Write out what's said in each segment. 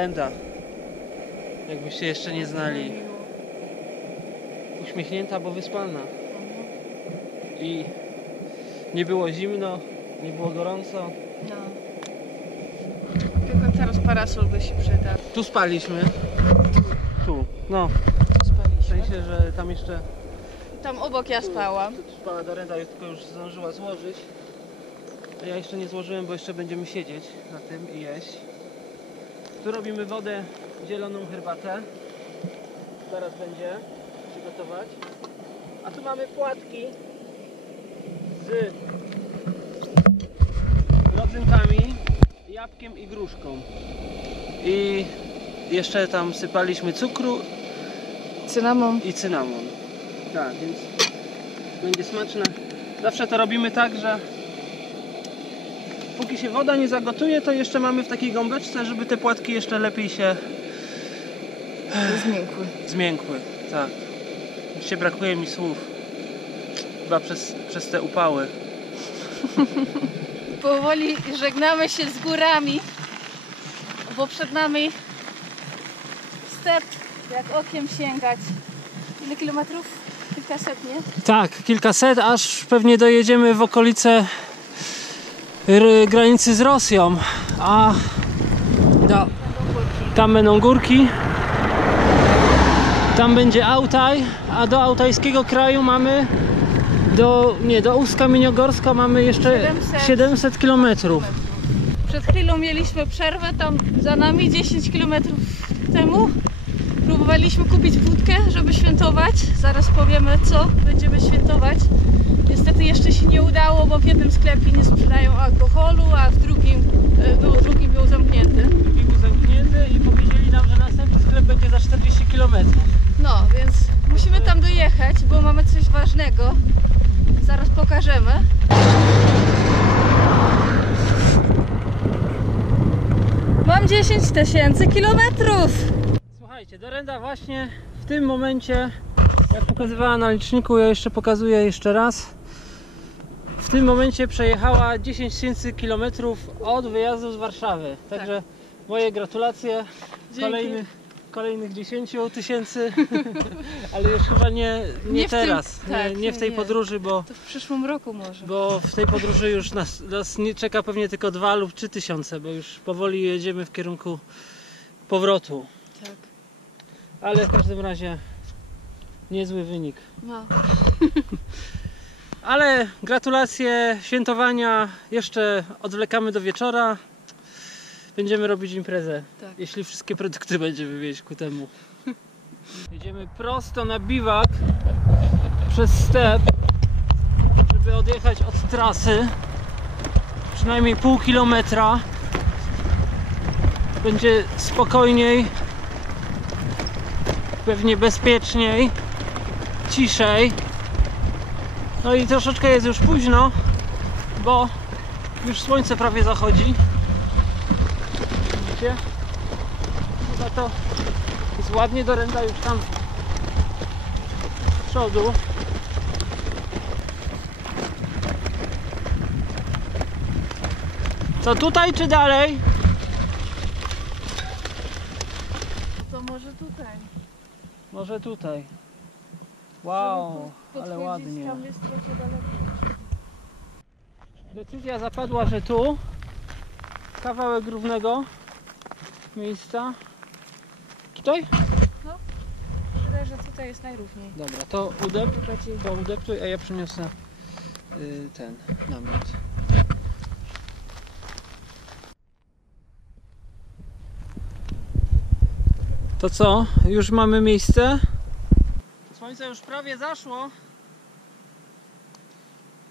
Dorenda. Jakbyście jeszcze nie znali. Uśmiechnięta, bo wyspana. I nie było zimno, nie było gorąco. No. Tylko teraz parasol by się przydał. Tu spaliśmy. Tu. No. Tu spaliśmy. W sensie, że tam jeszcze... Tam obok ja spałam. Tu spała Dorenda, tylko już zdążyła złożyć. A ja jeszcze nie złożyłem, bo jeszcze będziemy siedzieć na tym i jeść. Tu robimy wodę, zieloną herbatę. Zaraz będzie przygotować. A tu mamy płatki z rodzynkami, jabłkiem i gruszką. I jeszcze tam sypaliśmy cukru Cynamon. i cynamon. Tak, więc będzie smaczne. Zawsze to robimy tak, że póki się woda nie zagotuje, to jeszcze mamy w takiej gąbeczce, żeby te płatki jeszcze lepiej się zmiękły. Tak. Jeszcze brakuje mi słów. Chyba przez te upały. Powoli żegnamy się z górami, bo przed nami step, jak okiem sięgać. Ile kilometrów? Kilkaset, nie? Tak, kilkaset, aż pewnie dojedziemy w okolice granicy z Rosją. A tam będą górki. Tam będzie Autaj, a do autajskiego kraju mamy do Ust-Kamieniogorska mamy jeszcze 700 km. Przed chwilą mieliśmy przerwę, tam za nami 10 km temu. Próbowaliśmy kupić wódkę, żeby świętować. Zaraz powiemy, co będziemy świętować. Niestety jeszcze się nie udało, bo w jednym sklepie nie sprzedają alkoholu, a w drugim był zamknięty. Drugi był zamknięty i powiedzieli nam, że następny sklep będzie za 40 km. No, więc musimy tam dojechać, bo mamy coś ważnego. Zaraz pokażemy. Mam 10 000 kilometrów! Słuchajcie, Dorenda właśnie w tym momencie, jak pokazywała na liczniku, ja jeszcze pokazuję jeszcze raz. W tym momencie przejechała 10 000 km od wyjazdu z Warszawy. Także moje gratulacje. Kolejnych 10 000, ale już chyba nie teraz, nie w tej podróży, bo to w przyszłym roku może. Bo w tej podróży już nas nie czeka pewnie tylko 2 lub 3 tysiące, bo już powoli jedziemy w kierunku powrotu. Tak. Ale w każdym razie niezły wynik. No. Ale gratulacje, świętowania jeszcze odwlekamy do wieczora. Będziemy robić imprezę, jeśli wszystkie produkty będziemy mieć ku temu. Jedziemy prosto na biwak przez step, żeby odjechać od trasy. Przynajmniej pół kilometra. Będzie spokojniej, pewnie bezpieczniej, ciszej. No i troszeczkę jest już późno, bo już słońce prawie zachodzi. Widzicie? Za to jest ładnie, Dorenda już tam z przodu. Co tutaj czy dalej? To może tutaj. Może tutaj. Wow, ale ładnie. Tam jest trochę daleko. Decyzja zapadła, że tu kawałek równego miejsca. Tutaj? No, wydaje, że tutaj jest najrówniej. Dobra, to udeptuj, a ja przyniosę ten namiot. To co? Już mamy miejsce? Słońce już prawie zaszło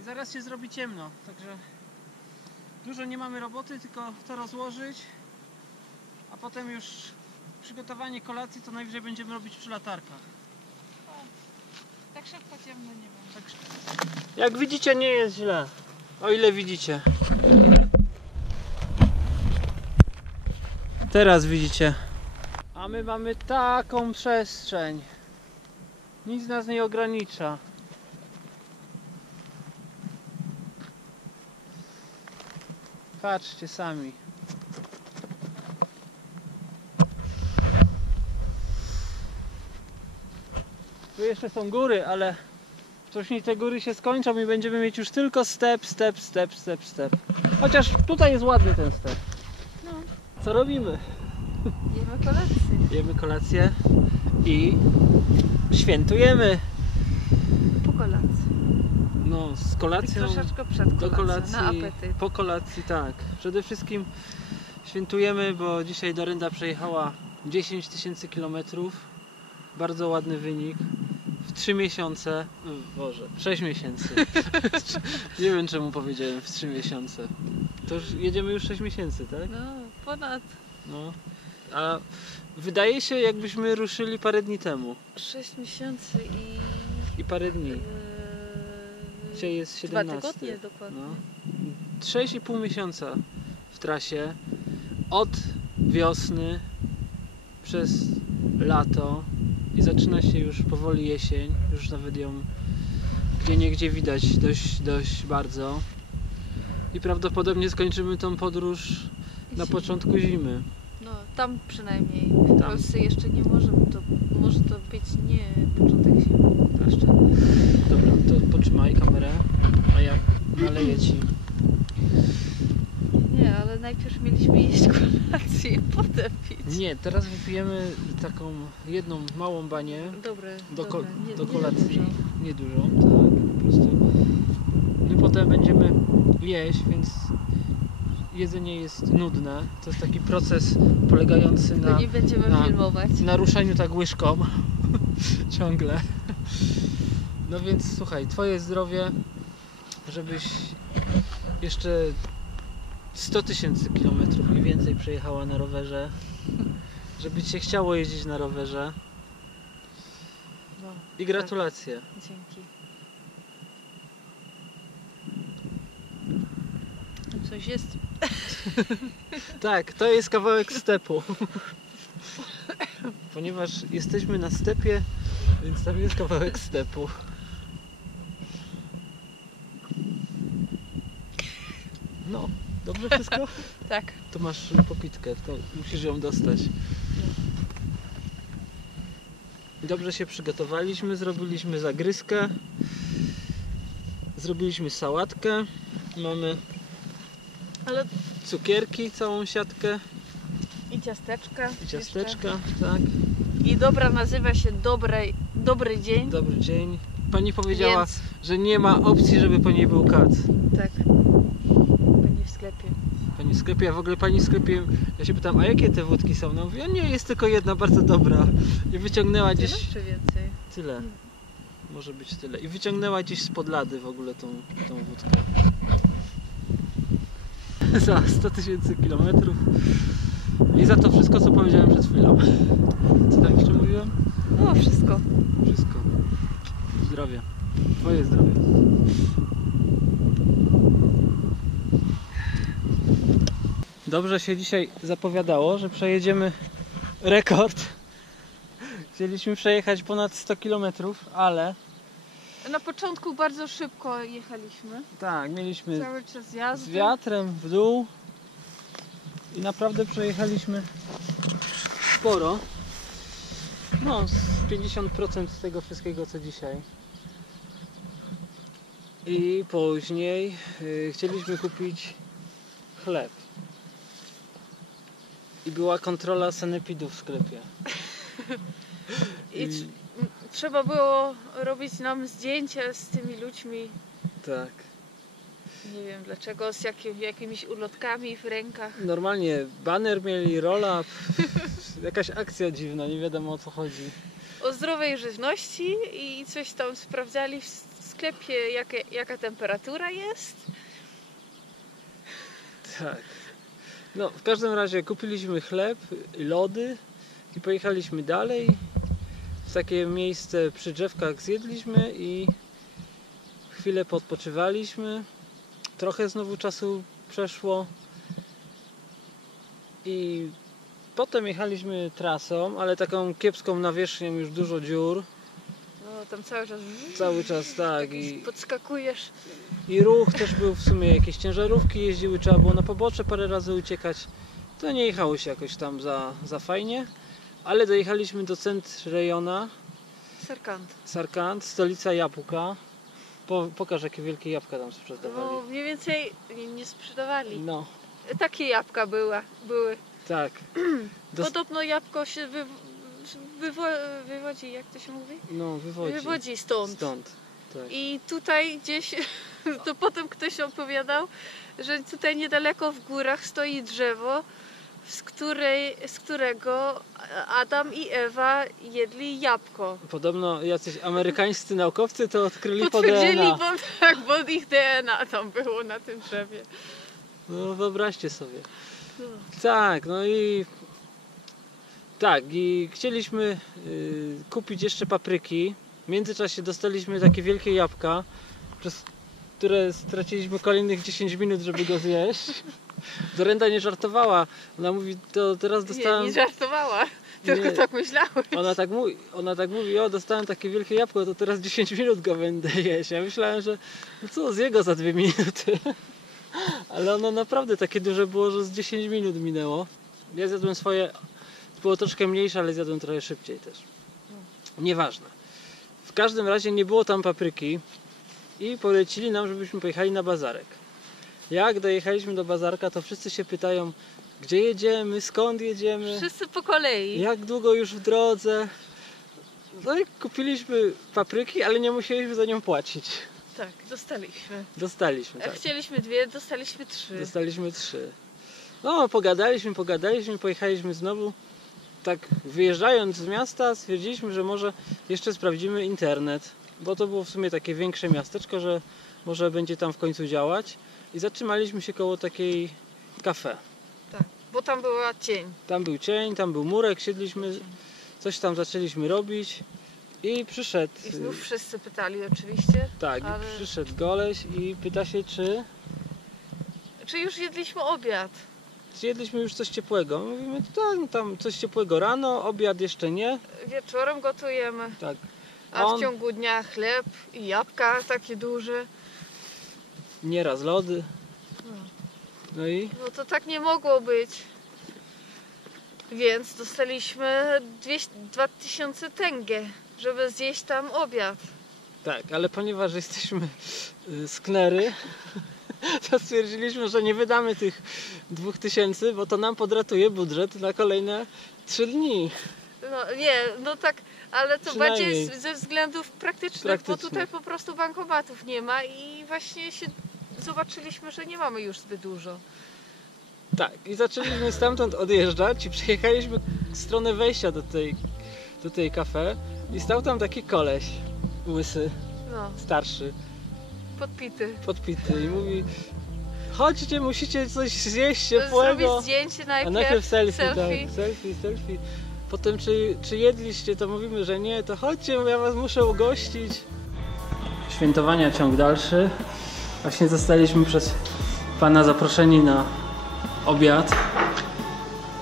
i zaraz się zrobi ciemno, także dużo nie mamy roboty, tylko to rozłożyć, a potem już przygotowanie kolacji to najwyżej będziemy robić przy latarkach. Tak szybko ciemno nie będzie. Jak widzicie, nie jest źle, o ile widzicie. Teraz widzicie. A my mamy taką przestrzeń. Nic nas nie ogranicza. Patrzcie sami. Tu jeszcze są góry, ale wcześniej te góry się skończą i będziemy mieć już tylko step. Chociaż tutaj jest ładny ten step. No, Co robimy? jemy kolację. Jemy kolację i świętujemy. Po kolacji. No, z Tak kolacją troszeczkę przed do kolacją, na kolacji, apetyt. po kolacji, tak. Przede wszystkim świętujemy, bo dzisiaj Dorenda przejechała 10 000 kilometrów. Bardzo ładny wynik. W 3 miesiące, Boże, 6 miesięcy. Nie wiem czemu powiedziałem w 3 miesiące. To już jedziemy już 6 miesięcy, tak? No, ponad No. A wydaje się, jakbyśmy ruszyli parę dni temu. 6 miesięcy I parę dni. Dzisiaj jest 2 17. tygodnie dokładnie. No. 6,5 miesiąca w trasie. Od wiosny przez lato i zaczyna się już powoli jesień. Już nawet ją gdzieniegdzie widać dość bardzo. I prawdopodobnie skończymy tą podróż na początku zimy. No, tam przynajmniej. W Tam. Polsce jeszcze nie może to być nie początek zimy. Jeszcze. Dobra, to potrzymaj kamerę, a ja naleję ci. Nie, ale najpierw mieliśmy jeść kolację i potem pić. Nie, teraz wypijemy taką jedną małą banię Dobre, do nie kolacji. dużo. Niedużą, tak, po prostu. My potem będziemy jeść, więc jedzenie jest nudne. To jest taki proces polegający To nie będziemy filmować. na ruszaniu tak łyżką ciągle. No więc słuchaj, twoje zdrowie, żebyś jeszcze 100 000 kilometrów i więcej przejechała na rowerze, żeby ci się chciało jeździć na rowerze. No, I gratulacje. dzięki. Tam coś jest. Tak, to jest kawałek stepu. Ponieważ jesteśmy na stepie, więc tam jest kawałek stepu. No, dobrze wszystko? Tak. To masz popitkę, to musisz ją dostać. Dobrze się przygotowaliśmy, zrobiliśmy zagryzkę, zrobiliśmy sałatkę, mamy Ale cukierki, całą siatkę i ciasteczka. i ciasteczka, tak. I dobra nazywa się Dobry Dzień. Dobry dzień. Pani powiedziała, Więc że nie ma opcji, żeby po niej był kat. tak. Pani w sklepie. Pani w sklepie, a w ogóle pani w sklepie, ja się pytam, a jakie te wódki są? No mówi, nie, jest tylko jedna, bardzo dobra. I wyciągnęła Tyle gdzieś... czy więcej? Tyle. Może być tyle. I wyciągnęła gdzieś spod lady w ogóle tą wódkę. Za 100 000 kilometrów. I za to wszystko, co powiedziałem przed chwilą. Co tam jeszcze mówiłem? No wszystko. Wszystko. Zdrowie. Twoje zdrowie. Dobrze się dzisiaj zapowiadało, że przejedziemy rekord. Chcieliśmy przejechać ponad 100 km, ale Na początku bardzo szybko jechaliśmy. tak, mieliśmy Cały czas z jazdy. wiatrem w dół i naprawdę przejechaliśmy sporo. No, z 50% z tego wszystkiego, co dzisiaj. I później chcieliśmy kupić chleb. I była kontrola sanepidów w sklepie. I trzeba było robić nam zdjęcia z tymi ludźmi. Tak. Nie wiem dlaczego, z jakimiś ulotkami w rękach. Normalnie baner mieli, roll-up, jakaś akcja dziwna, nie wiadomo o co chodzi. O zdrowej żywności i coś tam sprawdzali w sklepie, jaka temperatura jest. Tak. No, w każdym razie kupiliśmy chleb, lody i pojechaliśmy dalej. W takie miejsce przy drzewkach zjedliśmy i chwilę poodpoczywaliśmy. Trochę znowu czasu przeszło i potem jechaliśmy trasą, ale taką kiepską nawierzchnią, już dużo dziur. No tam cały czas Cały czas tak i podskakujesz. ruch też był w sumie, jakieś ciężarówki jeździły, trzeba było na pobocze parę razy uciekać. To nie jechało się jakoś tam za fajnie, ale dojechaliśmy do centrum rejona Sarkand. Sarkand, stolica jabłka. Pokaż, jakie wielkie jabłka tam sprzedawali. No mniej więcej nie sprzedawali. No, Takie jabłka były. tak. Podobno jabłko się wywodzi, jak to się mówi? No, Wywodzi stąd. Stąd, tak. I tutaj gdzieś, to potem ktoś opowiadał, że tutaj niedaleko w górach stoi drzewo, z którego Adam i Ewa jedli jabłko. Podobno jacyś amerykańscy naukowcy to odkryli po Potwierdzili, DNA. bo ich DNA tam było na tym drzewie. No, wyobraźcie sobie. No. Tak, no i... Tak, i chcieliśmy kupić jeszcze papryki. W międzyczasie dostaliśmy takie wielkie jabłka, przez które straciliśmy kolejnych 10 minut, żeby go zjeść. Dorenda nie żartowała. Ona mówi, to teraz dostałem... Nie żartowała, tylko Nie. tak myślałeś. Ona tak mówi, o, dostałem takie wielkie jabłko, to teraz 10 minut go będę jeść. Ja myślałem, że no co, zje go za 2 minuty. Ale ono naprawdę takie duże było, że z 10 minut minęło. Ja zjadłem swoje, było troszkę mniejsze, ale zjadłem trochę szybciej też. Nieważne. W każdym razie nie było tam papryki i polecili nam, żebyśmy pojechali na bazarek. Jak dojechaliśmy do bazarka, to wszyscy się pytają, gdzie jedziemy, skąd jedziemy, Wszyscy po kolei. jak długo już w drodze. No i kupiliśmy papryki, ale nie musieliśmy za nią płacić. Tak, dostaliśmy. Dostaliśmy, Jak tak. chcieliśmy 2, dostaliśmy 3. Dostaliśmy 3. No, pogadaliśmy, pojechaliśmy znowu. Tak wyjeżdżając z miasta stwierdziliśmy, że może jeszcze sprawdzimy internet, bo to było w sumie takie większe miasteczko, że może będzie tam w końcu działać. I zatrzymaliśmy się koło takiej kafe. Tak, bo tam była cień. Tam był cień, tam był murek, siedliśmy, coś tam zaczęliśmy robić i przyszedł... I znów wszyscy pytali oczywiście. Tak, ale... przyszedł goleś i pyta się, Czy już jedliśmy obiad? czy jedliśmy już coś ciepłego. Mówimy, tak, no tam coś ciepłego rano, obiad jeszcze nie. Wieczorem gotujemy. Tak. A w ciągu dnia chleb i jabłka takie duże. Nieraz lody. No i No to tak nie mogło być. Więc dostaliśmy 2000 tenge, żeby zjeść tam obiad. tak, ale ponieważ jesteśmy sknery, to stwierdziliśmy, że nie wydamy tych 2000, bo to nam podratuje budżet na kolejne 3 dni. No nie, no tak, ale to Przynajmniej. bardziej ze względów praktycznych, bo tutaj po prostu bankomatów nie ma i właśnie się zobaczyliśmy, że nie mamy już zbyt dużo. Tak, i zaczęliśmy stamtąd odjeżdżać i przyjechaliśmy w stronę wejścia do tej kafe i stał tam taki koleś, łysy, No, starszy, podpity i mówi, chodźcie, musicie coś zjeść ciepłego. zrobić zdjęcie A najpierw, najpierw selfie, selfie. tak, selfie. Potem czy jedliście, to mówimy, że nie, to chodźcie, ja was muszę ugościć. Świętowania ciąg dalszy. Właśnie zostaliśmy przez pana zaproszeni na obiad.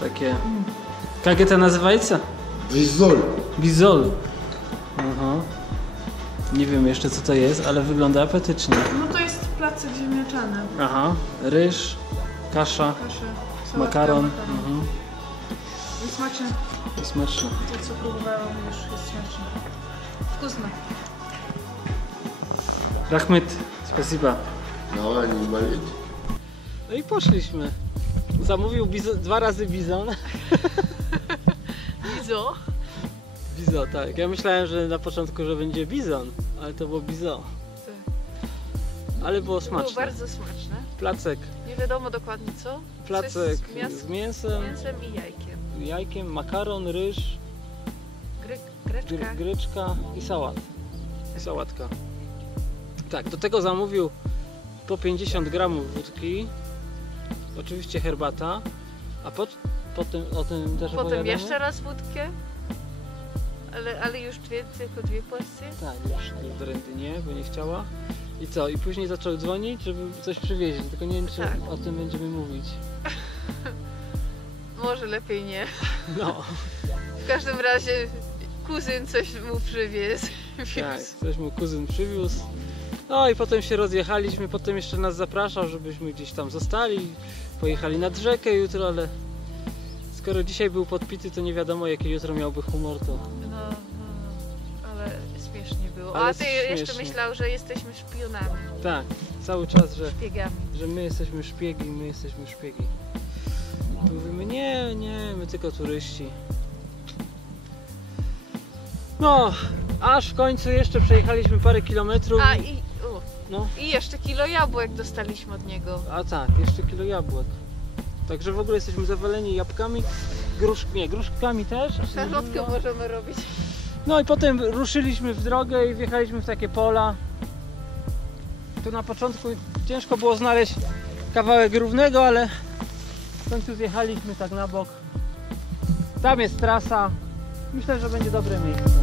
Takie... Jak to nazywaється? Bizol. Bizol. Aha. Nie wiem jeszcze co to jest, ale wygląda apetycznie. No to jest placek ziemniaczany, Aha. Ryż, kasza, kaszę, makaron. I smaczne. I smaczne. To co próbowałam już jest smaczne. Wkusne. Rahmet, spasiba. No, nie болеть. No i poszliśmy. Zamówił 2 razy bizon. Bizo. Bizo, tak. Ja myślałem, że na początku, że będzie bizon, ale to było bizo. Tak. Ale było Było smaczne. bardzo smaczne. Placek, Nie wiadomo dokładnie co. placek Coś z mięsem, mięsem i jajkiem. jajkiem, makaron, ryż, Greczka. gryczka i sałatka. Tak, do tego zamówił po 50 gramów wódki, oczywiście herbata, a potem o tym też Potem opowiadamy? jeszcze raz wódkę. Ale już tylko 2 porcje. Tak, już do renty nie, bo nie chciała. I co? I później zaczął dzwonić, żeby coś przywieźli, tylko nie wiem, czy Tak. o tym będziemy mówić. Może lepiej nie. No, W każdym razie kuzyn coś mu przywiózł. tak, coś mu kuzyn przywiózł. No i potem się rozjechaliśmy, potem jeszcze nas zapraszał, żebyśmy gdzieś tam zostali. Pojechali nad rzekę jutro, ale skoro dzisiaj był podpity, to nie wiadomo jaki jutro miałby humor, to... No, ale Ale a ty jeszcze śmiesznie. myślał, że jesteśmy szpionami, Tak, cały czas, szpiegami. że my jesteśmy szpiegi, my jesteśmy szpiegi. Mówimy, nie, my tylko turyści. No, aż w końcu jeszcze przejechaliśmy parę kilometrów. No, I jeszcze kilo jabłek dostaliśmy od niego. a tak, jeszcze kilo jabłek. Także w ogóle jesteśmy zawaleni jabłkami, gruszkami też. Szarlotkę możemy robić. No i potem ruszyliśmy w drogę i wjechaliśmy w takie pola. Tu na początku ciężko było znaleźć kawałek równego, ale w końcu zjechaliśmy tak na bok. Tam jest trasa. Myślę, że będzie dobre miejsce.